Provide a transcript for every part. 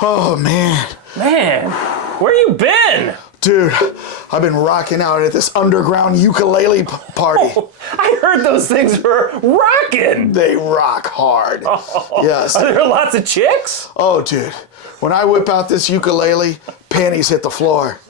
Oh, man. Man, where you been? Dude, I've been rocking out at this underground ukulele party. Oh, I heard those things were rocking. They rock hard. Oh, yes. Are there lots of chicks? Oh, dude. When I whip out this ukulele, panties hit the floor.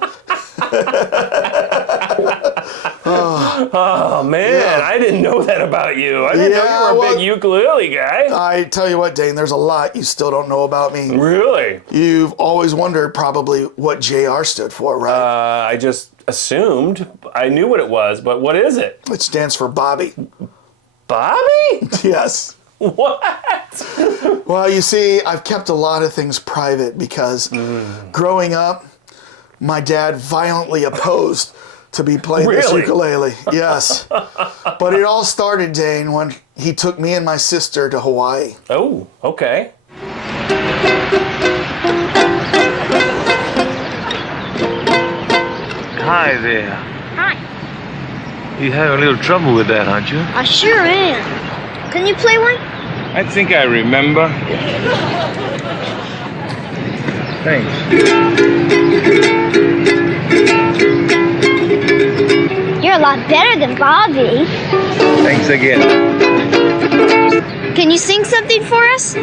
Oh, man, Yeah. I didn't know that about you. I didn't know you were a big ukulele guy. I tell you what, Dane, there's a lot you still don't know about me. Really? You've always wondered probably what JR stood for, right? I just assumed. I knew what it was, but what is it? It stands for Bobby. Bobby? Yes. What? Well, you see, I've kept a lot of things private because growing up, my dad violently opposed to be playing this Really? ukulele. Yes. But it all started, Dane, when he took me and my sister to Hawaii. Oh, okay. Hi there. Hi. You having a little trouble with that, aren't you? I sure am. Can you play one? I think I remember. Thanks. You're a lot better than Bobby. Thanks again. Can you sing something for us?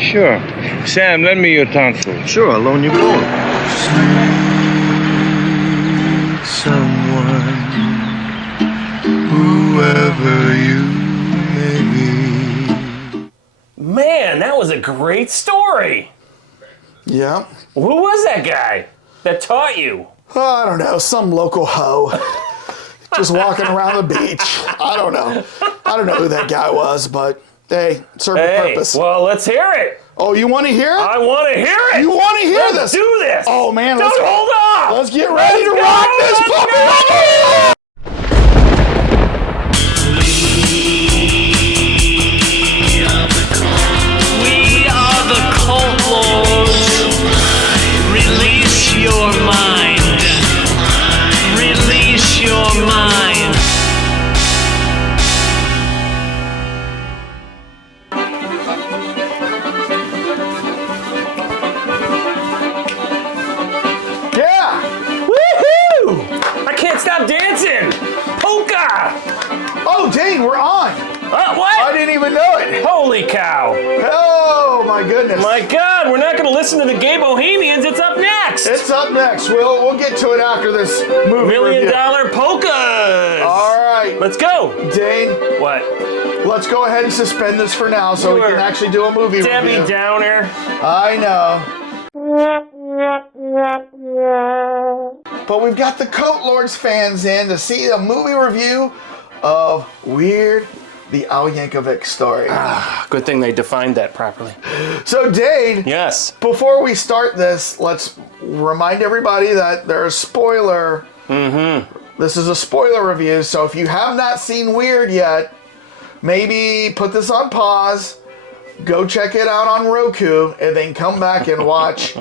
Sure. Sam, lend me your tonsil. Sure, I'll loan you gold. Someone, whoever you may be. Man, that was a great story. Yeah. Who was that guy that taught you? Oh, I don't know, some local hoe. Just walking around the beach. I don't know. I don't know who that guy was, but hey, served a purpose. Well, let's hear it. Oh, you want to hear it? I want to hear it. You want to hear Let's this? do this. Oh, man. Don't hold on. Let's get ready to go, rock this let's puppy. go. We are the cult lords. Release your mind. Release your mind. Yeah. Woohoo! I can't stop dancing. Polka. Oh, dang, we're on. What? I didn't even know it. Holy cow. Oh, my goodness. My God, we're not going to listen to the Gay Bohemians. It's up next. It's up next. We'll get to it after this movie $1 review. Million Polkas. All right. Let's go. Dane, What? let's go ahead and suspend this for now so we can actually do a movie Debbie review. Downer. I know. But we've got the Coat Lords fans in to see a movie review of Weird, the Al Yankovic Story. Good thing they defined that properly. So, Dane, Yes. before we start this, let's remind everybody that there's a spoiler. This is a spoiler review, so if you have not seen Weird yet, maybe put this on pause, go check it out on Roku, and then come back and watch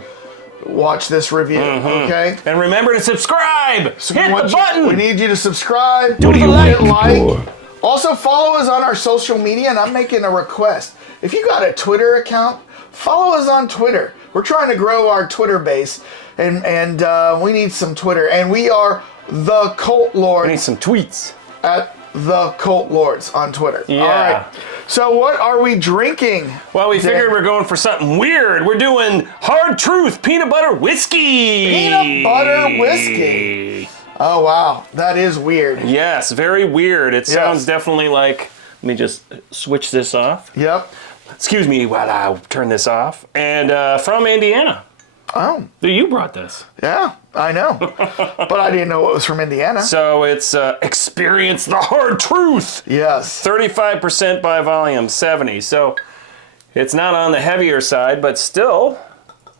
this review, okay? And remember to subscribe. Hit the button. We need you to subscribe. Do the like. Hit like. Also, follow us on our social media, and I'm making a request. If you got a Twitter account, follow us on Twitter. We're trying to grow our Twitter base, and we need some Twitter. And we are the Cult Lords. I need some tweets. At the Cult Lords on Twitter. Yeah. All right. So what are we drinking? Well, we figured we're going for something weird. We're doing Hard Truth Peanut Butter Whiskey. Peanut butter whiskey. Oh, wow. That is weird. Yes, very weird. It sounds definitely like, let me just switch this off. Yep. Excuse me while I turn this off. And from Indiana. Oh. You brought this. Yeah, I know. But I didn't know it was from Indiana. So it's Experience the Hard Truth. Yes. 35% by volume, 70. So it's not on the heavier side, but still,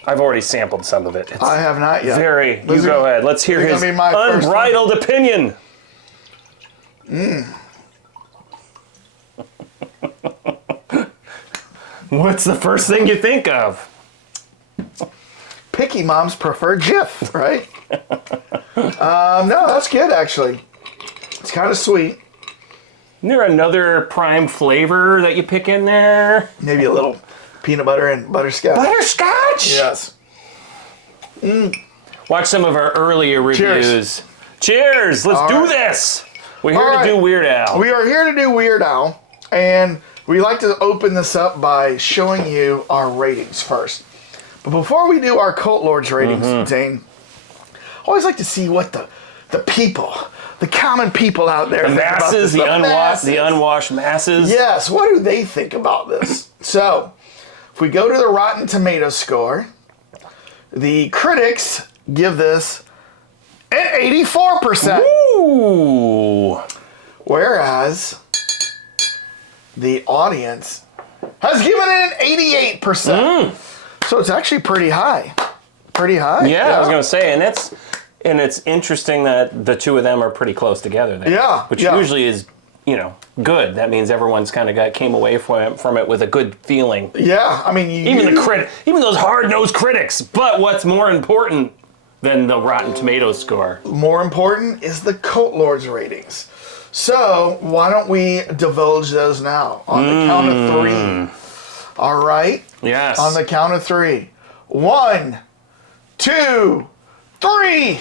I've already sampled some of it. It's I have not yet. You go ahead. Let's hear his unbridled opinion. What's the first thing you think of? Picky moms prefer Jif, right? No, that's good, actually. It's kind of sweet. Isn't there another prime flavor that you pick in there? Maybe a little peanut butter and butterscotch. Butterscotch? Yes. Watch some of our earlier reviews. Cheers! Let's do this! We're here to do Weird Al. We are here to do Weird Al, and we like to open this up by showing you our ratings first. But before we do our Cult Lords ratings, Dane, I always like to see what the people, the common people out there The think about masses, this. the unwashed masses. Yes, what do they think about this? So, if we go to the Rotten Tomatoes score, the critics give this an 84%. Ooh. Whereas the audience has given it an 88%. So it's actually pretty high. Pretty high. Yeah, I was going to say, and it's interesting that the two of them are pretty close together there. Yeah. Which usually is, good. That means everyone's kind of came away from it with a good feeling. Yeah, I mean, Even those hard-nosed critics. But what's more important than the Rotten Tomatoes score? More important is the Cult Lords ratings. So why don't we divulge those now on the count of 3? All right. Yes. On the count of 3. 1, 2, 3.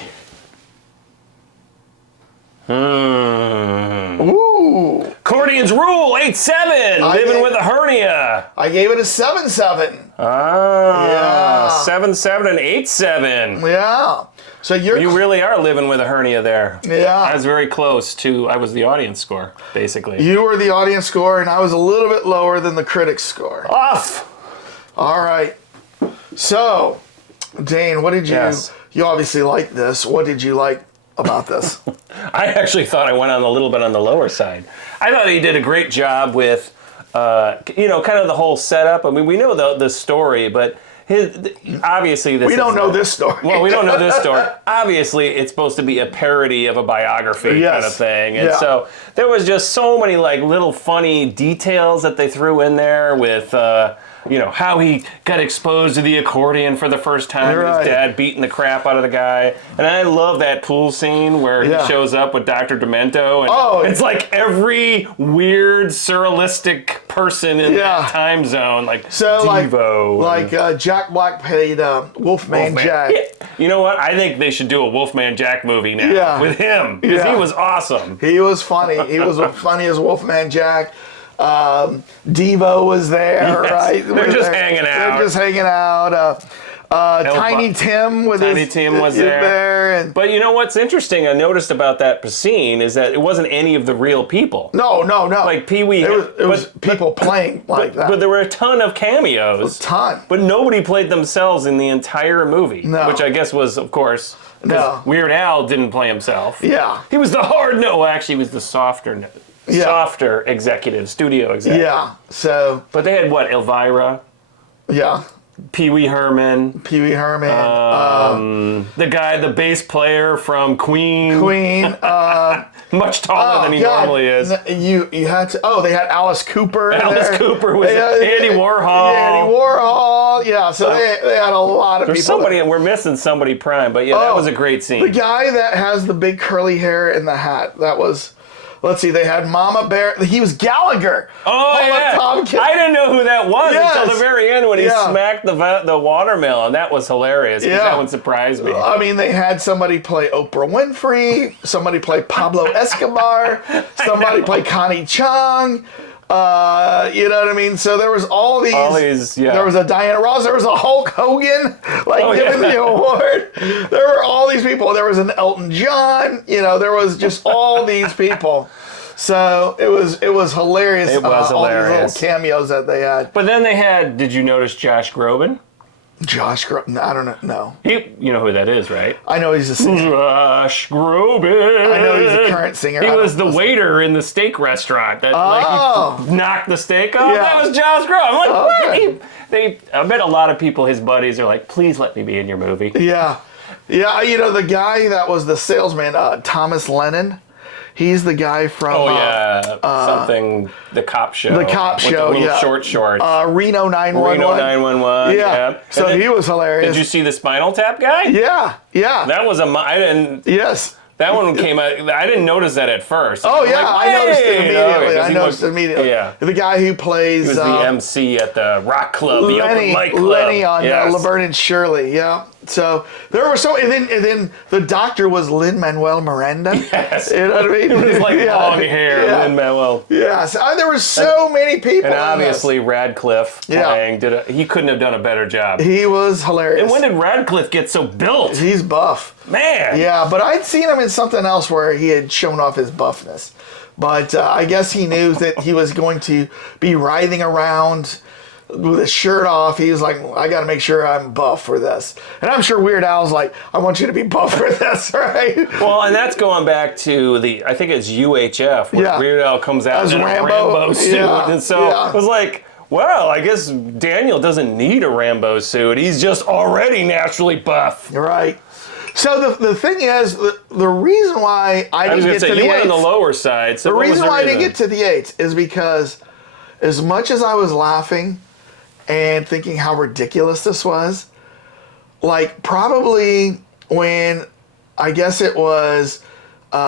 Ooh. Accordions rule 8-7. Living with a hernia. I gave it a 7-7. Ah. 7-7 and 8-7. Yeah. So You really are living with a hernia there. Yeah. I was very close to. I was the audience score, basically. You were the audience score, and I was a little bit lower than the critics score. Off. All right. So, Dane, what did you? Yes. You obviously like this. What did you like about this? I actually thought I went on a little bit on the lower side. I thought he did a great job with, kind of the whole setup. I mean, we know the story, but obviously this. We don't know this story. Well, we don't know this story. Obviously, it's supposed to be a parody of a biography kind of thing, and so there was just so many little funny details that they threw in there with. How he got exposed to the accordion for the first time. Right. His dad beating the crap out of the guy. And I love that pool scene where he shows up with Dr. Demento. And it's like every weird, surrealistic person in that time zone. Like Devo. Jack Black played Wolfman Jack. Yeah. You know what? I think they should do a Wolfman Jack movie now with him. Because he was awesome. He was funny. He was funny as Wolfman Jack. Devo was there, right? They're just hanging out. Tiny Tim was there. But you know what's interesting? I noticed about that scene is that it wasn't any of the real people. No. Like Pee Wee. It was people playing like that. But there were a ton of cameos. But nobody played themselves in the entire movie. No. Which I guess was, of course, Weird Al didn't play himself. Yeah. He was the hard no. Well, actually, he was the softer executive, studio executive. Yeah. So. But they had what? Elvira. Yeah. Pee Wee Herman. The guy, the bass player from Queen. Much taller than he normally is. You had to. Oh, they had Alice Cooper. Cooper was Andy Warhol. Yeah, Andy Warhol. Yeah, so they had a lot of people. Somebody, and we're missing somebody prime, but that was a great scene. The guy that has the big curly hair and the hat. That was. Let's see, they had Mama Bear. He was Gallagher. Oh, yeah. I didn't know who that was until the very end when he smacked the watermelon. That was hilarious. That one surprised me. I mean, they had somebody play Oprah Winfrey, somebody play Pablo Escobar, somebody play Connie Chung. You know what I mean? So there was all these There was a Diana Ross. There was a Hulk Hogan, giving the award. There were all these people. There was an Elton John. There was just all these people. So it was hilarious. It was hilarious. All these little cameos that they had. But then they had. Did you notice Josh Groban? Josh Groban. I don't know. No. You know who that is, right? I know he's a singer. Josh Groban. I know he's a current singer. He was the waiter in the steak restaurant that he knocked the steak off. Yeah. That was Josh Groban. I'm like, what? I bet a lot of people, his buddies, are like, please let me be in your movie. Yeah. Yeah, the guy that was the salesman, Thomas Lennon. He's the guy from the cop show. The cop show, with the little short shorts. Reno 911. Reno 911. Yeah. So he was hilarious. Did you see the Spinal Tap guy? Yeah. That was Yes. That one came out. I didn't notice that at first. Oh yeah, I noticed it immediately. Yeah. The guy who plays he was the MC at the rock club, the open mic club. Lenny on Laverne and Shirley. Yeah. So there were and then the doctor was Lin-Manuel Miranda. Yes. You know what I mean? It was like long hair, Lin-Manuel. Yeah, so, there were so many people. And obviously Radcliffe playing, he couldn't have done a better job. He was hilarious. And when did Radcliffe get so built? He's buff. Man. Yeah, but I'd seen him in something else where he had shown off his buffness. But I guess he knew that he was going to be writhing around with his shirt off. He was like, I got to make sure I'm buff for this. And I'm sure Weird Al's like, I want you to be buff for this, right? Well, and that's going back to I think it's UHF, where Weird Al comes out in a Rambo suit. And so it was like, well, I guess Daniel doesn't need a Rambo suit. He's just already naturally buff. Right. So the thing is, the reason why I didn't get to the 8s... You went on the lower side. So the reason why I didn't get to the 8s is because as much as I was laughing and thinking how ridiculous this was, like probably when, I guess it was, he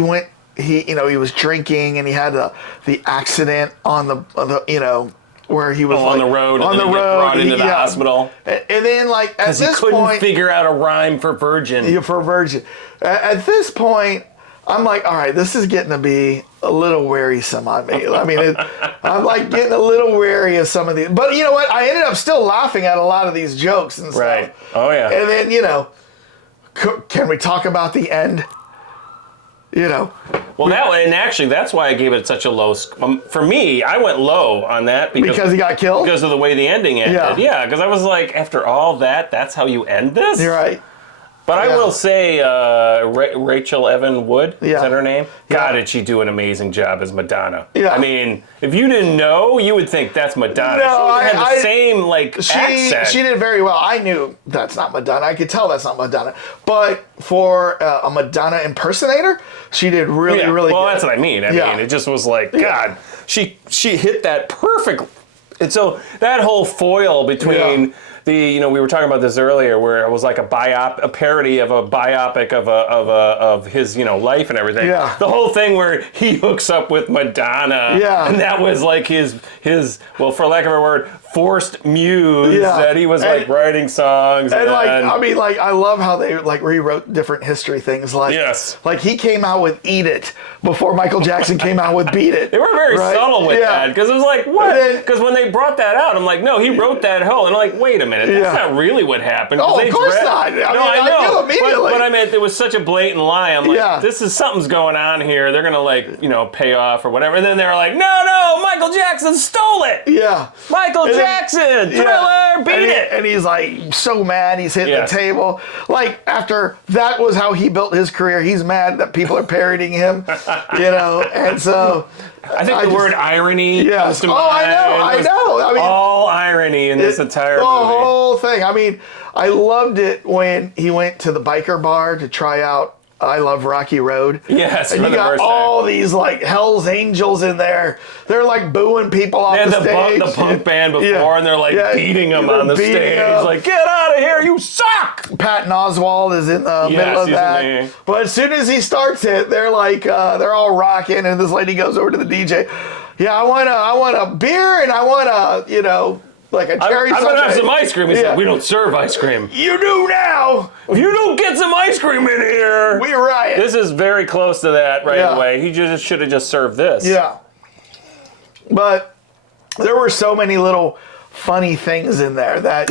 was drinking and he had the accident on the where he was on the road, and then brought into the hospital, and then like at this point, because he couldn't figure out a rhyme for virgin. Yeah, for virgin. At this point, I'm like, all right, this is getting to be a little wearisome on me. I mean, I'm like getting a little wary of some of these. But you know what? I ended up still laughing at a lot of these jokes and stuff. Right. Oh yeah. And then can we talk about the end? Well, actually, that's why I gave it such a low. For me, I went low on that because he got killed. Because of the way the ending ended. Yeah. Because I was like, after all that, that's how you end this. You're right. But I will say, Rachel Evan Wood, is that her name? God, did she do an amazing job as Madonna. Yeah. I mean, if you didn't know, you would think that's Madonna. No, she had the same, accent. She did very well. I knew that's not Madonna. I could tell that's not Madonna. But for a Madonna impersonator, she did really good. Well, that's what I mean. I mean, it just was like, God, she hit that perfectly. And so that whole foil between... we were talking about this earlier, where it was like a parody of a biopic of his, life and everything. Yeah. The whole thing where he hooks up with Madonna. Yeah. And that was like his, well, for lack of a word, forced muse that he was writing songs. And I love how they rewrote different history things. Like he came out with "Eat It" before Michael Jackson came out with "Beat It." They were very subtle with that, because it was like, what? Because when they brought that out, I'm like, no, he wrote that whole, and I'm like, wait a minute, that's not really what happened. Oh, of course not. I know immediately. But I mean, it was such a blatant lie. I'm like, something's going on here. They're gonna pay off or whatever. And then they're like, no, Michael Jackson stole it. Yeah, Michael Jackson, Thriller, Beat It. And he's like so mad, he's hitting the table. Like after that was how he built his career. He's mad that people are parodying him, and so. I think the word irony comes to mind. I know. I mean, all irony in this entire movie. The whole thing. I mean, I loved it when he went to the biker bar to try out I Love Rocky Road. Yes, and you got all these like Hell's Angels in there. They're like booing people off the stage. The punk band before, and they're like beating them on the stage. Like, get out of here, you suck! Patton Oswalt is in the middle of that. But as soon as he starts it, they're like, they're all rocking, and this lady goes over to the DJ. Yeah, I want a beer, and I want a, like a cherry I'm gonna have some ice cream. He said, we don't serve ice cream. You do now. If you don't get some ice cream in here, we riot. This is very close to that away. He just should have just served this. Yeah. But there were so many little funny things in there that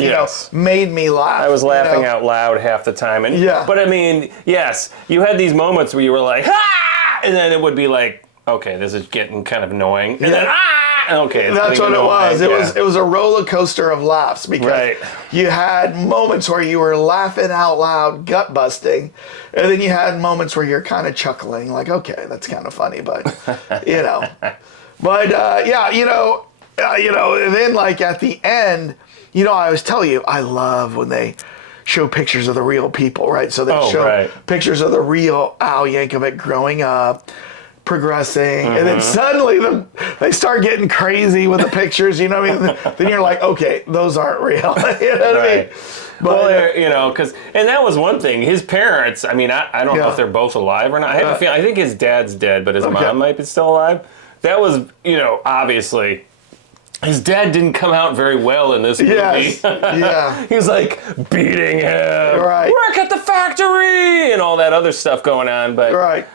made me laugh. I was laughing out loud half the time. And but I mean, yes, you had these moments where you were like, ah! And then it would be like, okay, this is getting kind of annoying. And then okay, that's what it was. It was a roller coaster of laughs, because you had moments where you were laughing out loud, gut busting, and then you had moments where you're kind of chuckling, like, okay, that's kind of funny, but and then like at the end, I always tell you, I love when they show pictures of the real people, right? So they show pictures of the real Al Yankovic growing up, progressing, and then suddenly they start getting crazy with the pictures, then you're like, okay, those aren't real. You know what I mean? But, because, and that was one thing, his parents, I mean, I don't know if they're both alive or not. I have a feeling, I think his dad's dead, but his mom might be still alive. That was, obviously His dad didn't come out very well in this movie. Yes. Yeah. He was like beating him. Right. Work at the factory and all that other stuff going on. But Right.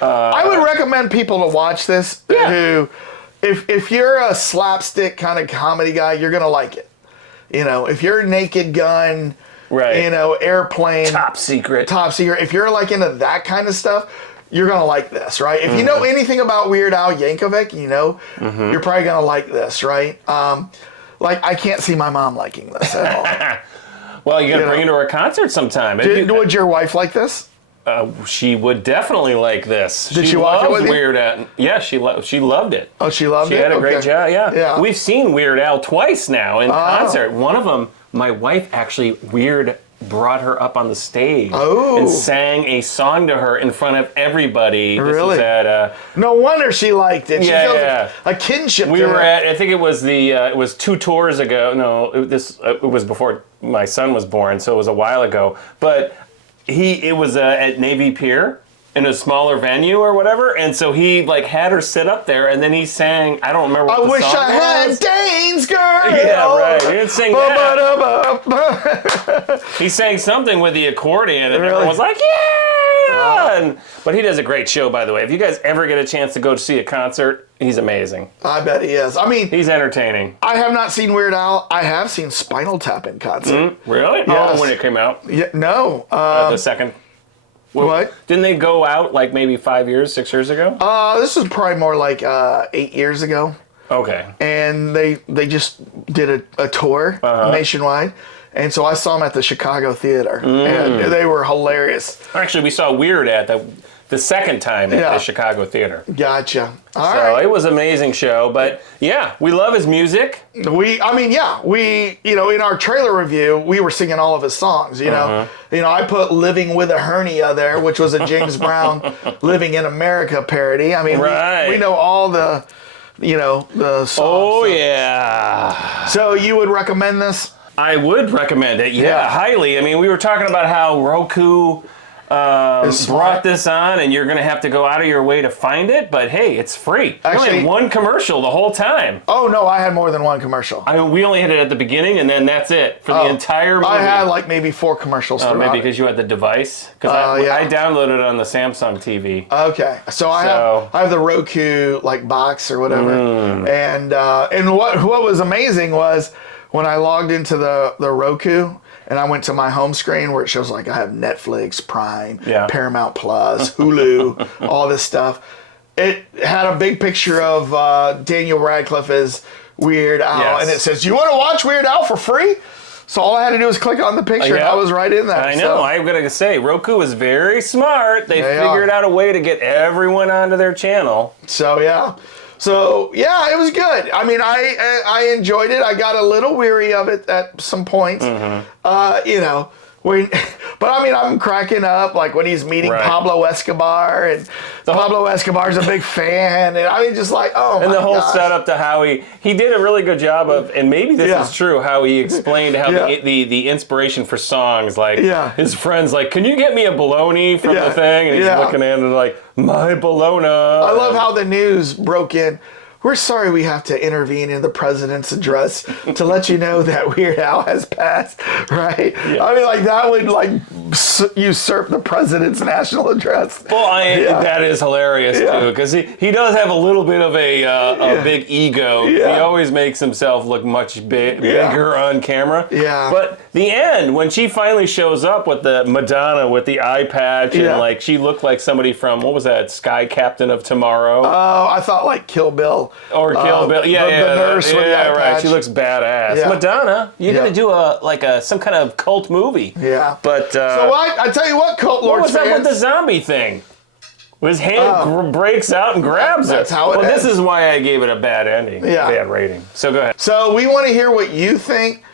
I would recommend people to watch this who, if you're a slapstick kind of comedy guy, you're going to like it. You know, if you're Naked Gun, right. you know, Airplane. Top Secret. If you're like into that kind of stuff, you're going to like this, right? If you know anything about Weird Al Yankovic, you know, you're probably going to like this, right? Like, I can't see my mom liking this at all. Well, you got to bring her to a concert sometime. Would your wife like this? She would definitely like this. Did she watch it with you? Weird Al. Yeah, she loved it. Oh, she loved it? She had a great job, Yeah. We've seen Weird Al twice now in concert. One of them, my wife actually brought her up on the stage and sang a song to her in front of everybody. Really? This was at, no wonder she liked it. She feels yeah. a kinship we to were it. at, I think it was it was 2 tours ago. No, it was before my son was born, so it was a while ago. But it was at Navy Pier in a smaller venue or whatever, and so he like had her sit up there, and then he sang. I don't remember what the wish song I had was. Dane's girl. Yeah, right. He didn't sing that. He sang something with the accordion, and everyone was like, "Yeah!" But he does a great show, by the way. If you guys ever get a chance to go to see a concert, he's amazing. I bet he is. I mean, he's entertaining. I have not seen Weird Al. I have seen Spinal Tap in concert. Really? Yes. Oh, when it came out? Yeah, no. The second. What? Didn't they go out like maybe 5 years, 6 years ago? This was probably more like 8 years ago. Okay. And they just did a tour nationwide. And so I saw them at the Chicago Theater. And they were hilarious. Actually, we saw Weird at the second time at the Chicago Theater. Gotcha. All so right. it was an amazing show. But yeah, we love his music. We, you know, in our trailer review, we were singing all of his songs, you know. You know, I put Living with a Hernia there, which was a James Brown Living in America parody. I mean, we know all the, you know, the songs. Oh, yeah. So you would recommend this? I would recommend it, highly. I mean, we were talking about how Roku brought this on, and you're going to have to go out of your way to find it, but hey, it's free. Actually, you only had one commercial the whole time. Oh, no, I had more than one commercial. I mean, we only had it at the beginning, and then that's it for the entire movie. I had like maybe 4 commercials throughout. Maybe because you had the device? Because I downloaded it on the Samsung TV. Okay, so I have the Roku like box or whatever, and what was amazing was when I logged into the Roku. And I went to my home screen where it shows like I have Netflix, Prime, Paramount Plus, Hulu, all this stuff. It had a big picture of Daniel Radcliffe as Weird Al, and it says, "You want to watch Weird Al for free?" So all I had to do was click on the picture, and I was right in there. I know. I'm gonna say Roku is very smart. They figured out a way to get everyone onto their channel. So yeah, it was good. I mean, I enjoyed it. I got a little weary of it at some points. You know, but I mean, I'm cracking up like when he's meeting Pablo Escobar, and Pablo Escobar's a big fan, and I mean, just like, oh my And the whole gosh. setup to how he did a really good job of, and maybe this is true, how he explained how the inspiration for songs, like his friends, like, can you get me a bologna from the thing? And he's looking at it like, my bologna. I love how the news broke in. We're sorry we have to intervene in the president's address to let you know that Weird Al has passed, right? Yeah. I mean, like, that would, like, usurp the president's national address. Well, that is hilarious, too, because he does have a little bit of a big ego. He always makes himself look much bigger on camera. Yeah. But the end, when she finally shows up with the Madonna with the eye patch, and, like, she looked like somebody from, what was that, Sky Captain of Tomorrow? Oh, I thought, like, Kill Bill. Or Kill Bill, the nurse with the eye patch. She looks badass. Yeah. Madonna, you're gonna do some kind of cult movie. Yeah, but so I tell you what, Cult Lords fans. What was that with the zombie thing? His hand breaks out and grabs That's how it ends. This is why I gave it a bad ending, bad rating. So go ahead. So we want to hear what you think.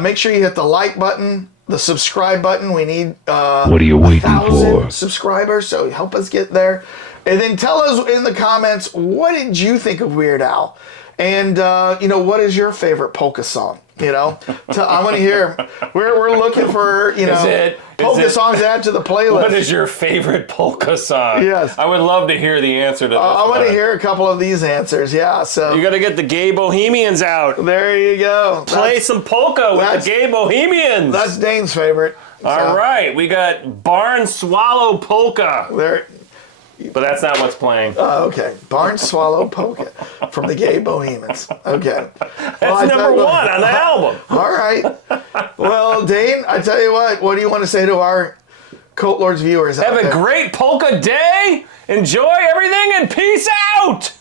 Make sure you hit the like button, the subscribe button. We need what are you waiting 1,000 for? subscribers, so help us get there. And then tell us in the comments, what did you think of Weird Al? And, you know, what is your favorite polka song? I want to hear. We're looking for polka songs to add to the playlist. What is your favorite polka song? Yes, I would love to hear the answer to this. I want to hear a couple of these answers. Yeah, so you got to get the Gay Bohemians out. There you go. Play some polka with the Gay Bohemians. That's Dane's favorite. All right, we got Barn Swallow Polka. There. But that's not what's playing. Oh, okay. Barn Swallow Polka from the Gay Bohemians. Okay. That's number one on the album. All right. Well, Dane, I tell you what do you want to say to our Cult Lords viewers? Have a great polka day. Enjoy everything and peace out.